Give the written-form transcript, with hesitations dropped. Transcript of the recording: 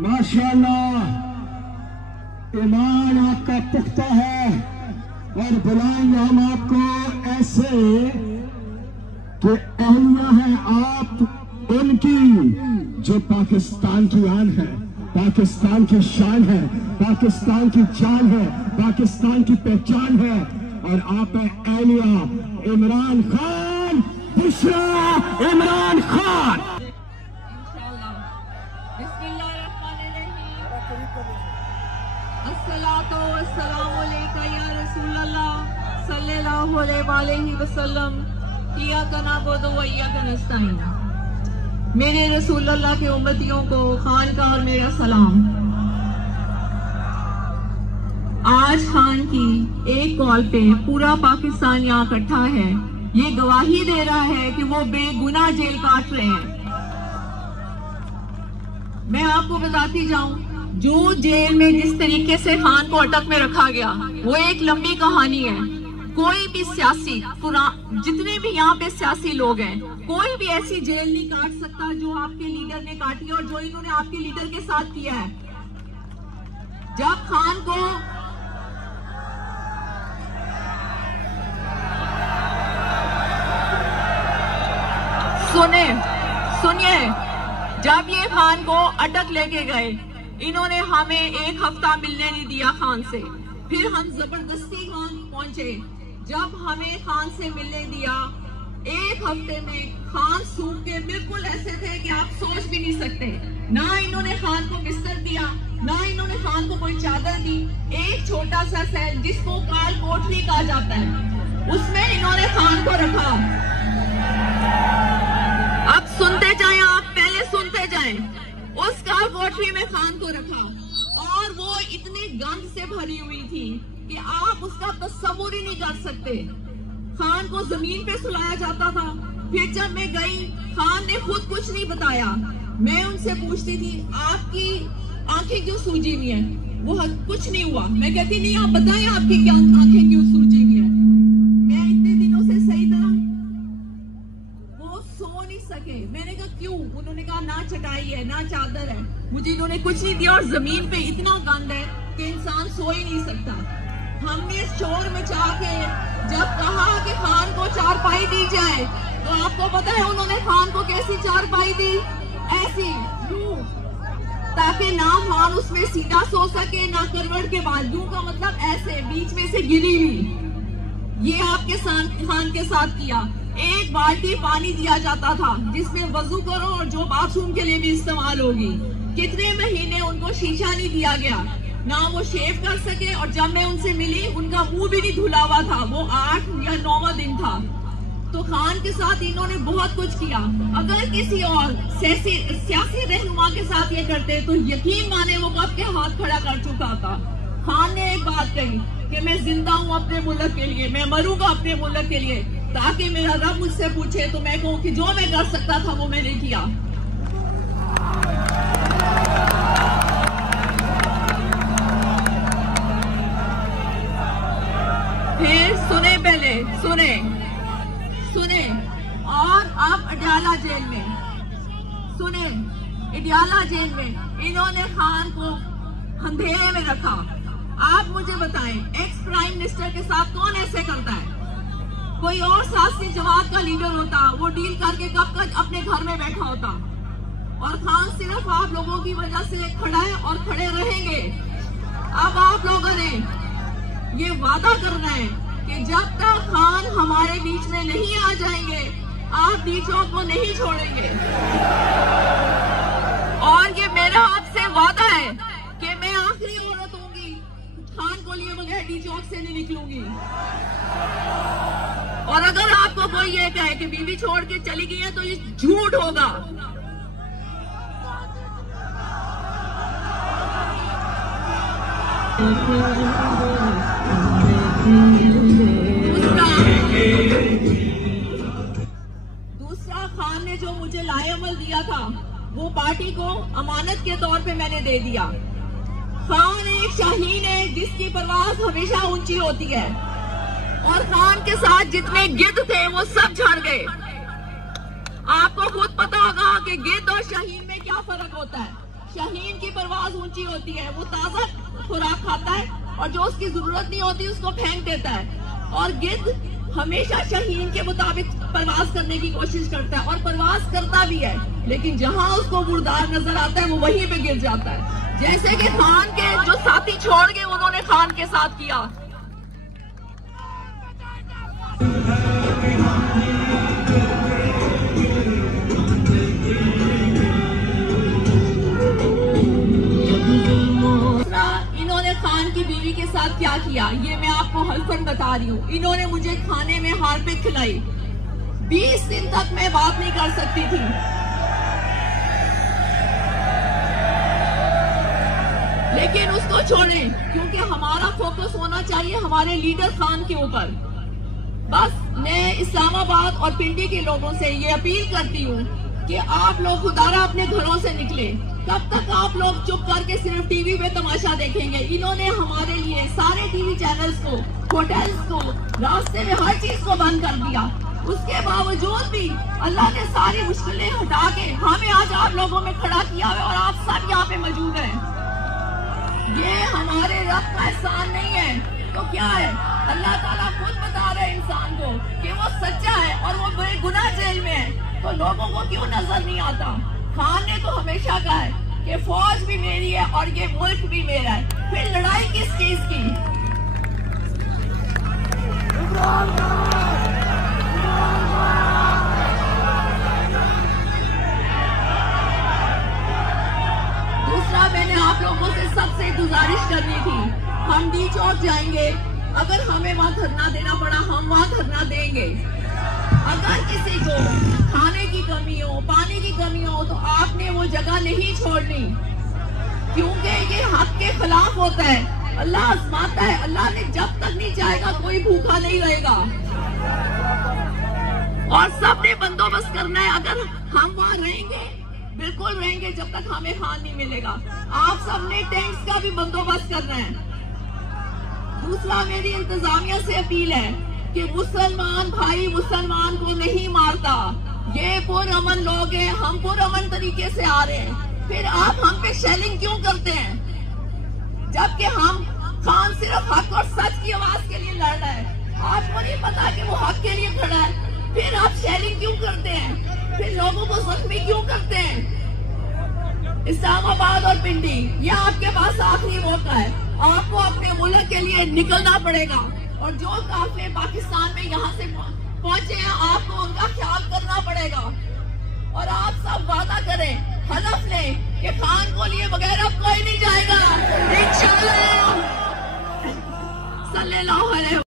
माशाअल्लाह ईमान आपका पुख्ता है और बुलाएंगे हम आपको ऐसे कि अहलिया है आप उनकी जो पाकिस्तान की आन है, पाकिस्तान की शान है, पाकिस्तान की जान है, पाकिस्तान की पहचान है। और आप है अहलिया इमरान खान, बुशरा इमरान खान। अस्सलातु वस्सलामु अलैका या रसूलल्लाह सल्लल्लाहु अलैहि वसल्लम इय्याका नअबुदु व इय्याका नस्तईन। मेरे रसूलल्लाह के उम्मतियों को खान का और मेरा सलाम। आज खान की एक कॉल पे पूरा पाकिस्तान यहाँ इकट्ठा है। ये गवाही दे रहा है कि वो बेगुनाह जेल काट रहे हैं। मैं आपको बताती जाऊं, जो जेल में जिस तरीके से खान को अटक में रखा गया वो एक लंबी कहानी है। कोई भी सियासी, जितने भी यहाँ पे सियासी लोग हैं, कोई भी ऐसी जेल नहीं काट सकता जो आपके लीडर ने काटी और जो इन्होंने आपके लीडर के साथ किया है। जब खान को सुनिए, जब ये खान को अटक लेके गए, इन्होंने हमें एक हफ्ता मिलने नहीं दिया खान से। फिर हम जबरदस्ती खान पहुंचे। जब हमें खान से मिलने दिया, एक हफ्ते में खान सूख के बिल्कुल ऐसे थे कि आप सोच भी नहीं सकते। ना इन्होंने खान को बिस्तर दिया, ना इन्होंने खान को कोई चादर दी। एक छोटा सा सेल जिसको काल कोठरी कहा जाता है, उसमें इन्होंने खान को रखा। अब सुनते जाएं, आप पहले सुनते जाएं। उस काल कोठरी में खान को रखा और वो इतनी गंद से भरी हुई थी कि आप उसका तस्वुर ही नहीं कर सकते। खान को जमीन पे सुलाया जाता था। फिर जब मैं गई, खान ने खुद कुछ नहीं बताया। मैं उनसे पूछती थी, आपकी आंखें क्यों सूजी हुई है? वो कुछ नहीं हुआ। मैं कहती, नहीं आप बताएं आपकी क्या आंखें क्यों सूजी हुई है? मैं इतने दिनों से सही तरह वो सो नहीं सके। मैंने कहा क्यों? उन्होंने कहा ना चटाई है ना चादर है। मुझे इन्होंने कुछ नहीं दिया और जमीन पे इतना गंद है कि इंसान सो ही नहीं सकता। हमने शोर मचा के जब कहा कि खान को चारपाई दी जाए, तो आपको पता है उन्होंने खान को कैसी चारपाई दी? ऐसी, ताकि ना खान उसमें सीधा सो सके ना करवट के बाद। यूं का मतलब ऐसे बीच में से गिरी हुई। ये आपके खान के साथ किया। एक बाल्टी पानी दिया जाता था जिसमें वजू करो और जो बाथरूम के लिए भी इस्तेमाल होगी। कितने महीने उनको शीशा नहीं दिया गया, ना वो शेव कर सके। और जब मैं उनसे मिली, उनका मुंह भी नहीं धुला हुआ था। वो 8 या 9वां दिन था। तो खान के साथ इन्होंने बहुत कुछ किया। अगर किसी और सियासी रहनुमा के साथ ये करते तो यकीन माने वो कब के हाथ खड़ा कर चुका था। खान ने एक बात कही कि मैं जिंदा हूँ अपने मुल्क के लिए, मैं मरूंगा अपने मुल्क के लिए, ताकि मेरा रब मुझसे पूछे तो मैं कहूँ कि जो मैं कर सकता था वो मैंने किया। फिर सुने और अब अडियाला जेल में इन्होंने खान को अंधेरे में रखा। आप मुझे बताएं, एक्स प्राइम मिनिस्टर के साथ कौन ऐसे करता है? कोई और सियासी जमात का लीडर होता, वो डील करके कब तक अपने घर में बैठा होता। और खान सिर्फ आप लोगों की वजह से खड़ा है और खड़े रहेंगे। अब आप लोगों ने ये वादा करना है कि जब तक खान हमारे बीच में नहीं आ जाएंगे, आप डी चौक को नहीं छोड़ेंगे। और ये मेरा आपसे वादा है कि मैं आखिरी औरत होंगी खान को लिए बगैर डी चौक से नहीं निकलूंगी। और अगर आपको कोई ये कहे कि बीवी छोड़ के चली गई है तो ये झूठ होगा। दूसरा, खान ने जो मुझे लाएअमल दिया था वो पार्टी को अमानत के तौर पे मैंने दे दिया। खान एक शाहीन है जिसकी परवाज हमेशा ऊंची होती है। और खान के साथ जितने गिद्ध थे वो सब झड़ गए। आपको खुद पता होगा कि गिद्ध और शाहीन में क्या फर्क होता है। शाहीन की परवाज ऊंची होती है, वो ताजा खुराक खाता है और जो उसकी जरूरत नहीं होती उसको फेंक देता है। और गिद्ध हमेशा शाहीन के मुताबिक परवाज करने की कोशिश करता है और परवाज करता भी है, लेकिन जहां उसको मुर्दार नजर आता है वो वहीं पे गिर जाता है। जैसे कि खान के जो साथी छोड़ गए उन्होंने खान के साथ किया। इन्होंने खान की बीवी के साथ क्या किया ये मैं आपको हल्फन बता रही हूँ। इन्होंने मुझे खाने में हार्पिक खिलाई, 20 दिन तक मैं बात नहीं कर सकती थी। लेकिन उसको छोड़ें, क्योंकि हमारा फोकस होना चाहिए हमारे लीडर खान के ऊपर। बस मैं इस्लामाबाद और पिंडी के लोगों से ये अपील करती हूँ कि आप लोग खुदारा अपने घरों से निकले। कब तक आप लोग चुप करके सिर्फ टीवी पे तमाशा देखेंगे? इन्होंने हमारे लिए सारे टीवी चैनल्स को, होटल्स को, रास्ते में हर चीज को बंद कर दिया। उसके बावजूद भी अल्लाह ने सारी मुश्किलें हटा के हमें आज आप लोगों में खड़ा किया है और आप सब यहाँ पे मौजूद हैं। ये हमारे रब का एहसान नहीं है तो क्या है? अल्लाह ताला खुद बता रहे इंसान को कि वो सच्चा है और वो बेगुनाह जेल में है, तो लोगों को क्यों नजर नहीं आता? खान ने तो हमेशा कहा है कि फौज भी मेरी है और ये मुल्क भी मेरा है, फिर लड़ाई किस चीज की? दूसरा, मैंने आप लोगों से सबसे गुजारिश करनी थी, हम डी चौक जाएंगे, अगर हमें वहाँ धरना देना पड़ा हम वहाँ धरना देंगे। अगर किसी को खाने की कमी हो, पानी की कमी हो, तो आपने वो जगह नहीं छोड़नी, क्योंकि ये हक के खिलाफ होता है। अल्लाह आजमाता है, अल्लाह ने जब तक नहीं चाहेगा कोई भूखा नहीं रहेगा और सबने बंदोबस्त करना है। अगर हम वहाँ रहेंगे, बिल्कुल रहेंगे जब तक हमें खान नहीं मिलेगा। आप सबने टेंट्स का भी बंदोबस्त करना है। दूसरा, मेरी इंतजामिया से अपील है कि मुसलमान भाई मुसलमान को नहीं मारता, ये पुरअमन लोग हैं, हम पुरअमन तरीके से आ रहे हैं, फिर आप हम पे शेलिंग क्यों करते हैं? जबकि हम खान सिर्फ हक और सच की आवाज के लिए लड़ रहा है, आपको नहीं पता कि वो हक के लिए खड़ा है, फिर आप शेलिंग क्यों करते हैं? फिर लोगों को जख्मी क्यों करते हैं? इस्लामाबाद और पिंडी, ये आपके पास आखिरी मौका है, आपको अपने मुल्क के लिए निकलना पड़ेगा और जो काफिले पाकिस्तान में यहाँ से पहुंचे हैं आपको उनका ख्याल करना पड़ेगा। और आप सब वादा करें, हलफ लें कि खान को लिए बगैर अब कोई नहीं जाएगा इंशाअल्लाह। सल्लल्लाहु अलैहि